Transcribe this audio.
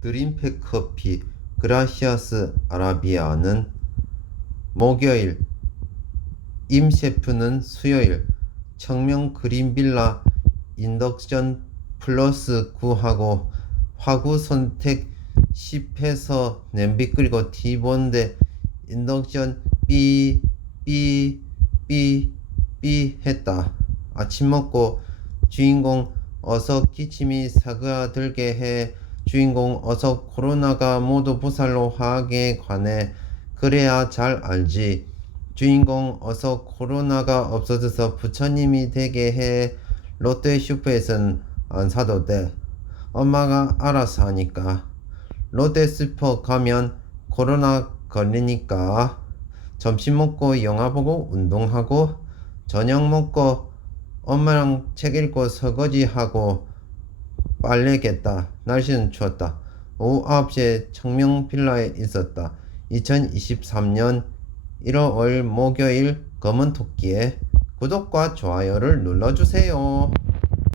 드림팩 커피 그라시아스 아라비아는 목요일, 임 셰프는 수요일 청명 그린빌라 인덕션 플러스 구하고 화구 선택 10해서 냄비 끓이고 T본데 인덕션 삐 했다. 아침 먹고 주인공 어서 기침이 사그라들게 해. 주인공 어서 코로나가 모두 부살로 하게 관해. 그래야 잘 알지. 주인공 어서 코로나가 없어져서 부처님이 되게 해. 롯데 슈퍼에선 안 사도 돼. 엄마가 알아서 하니까. 롯데 슈퍼 가면 코로나 걸리니까. 점심 먹고 영화 보고 운동하고, 저녁 먹고 엄마랑 책 읽고 설거지하고 빨래겠다. 날씨는 추웠다. 오후 9시에 청명 빌라에 있었다. 2023년 1월 5일 목요일 검은 토끼에 구독과 좋아요를 눌러주세요.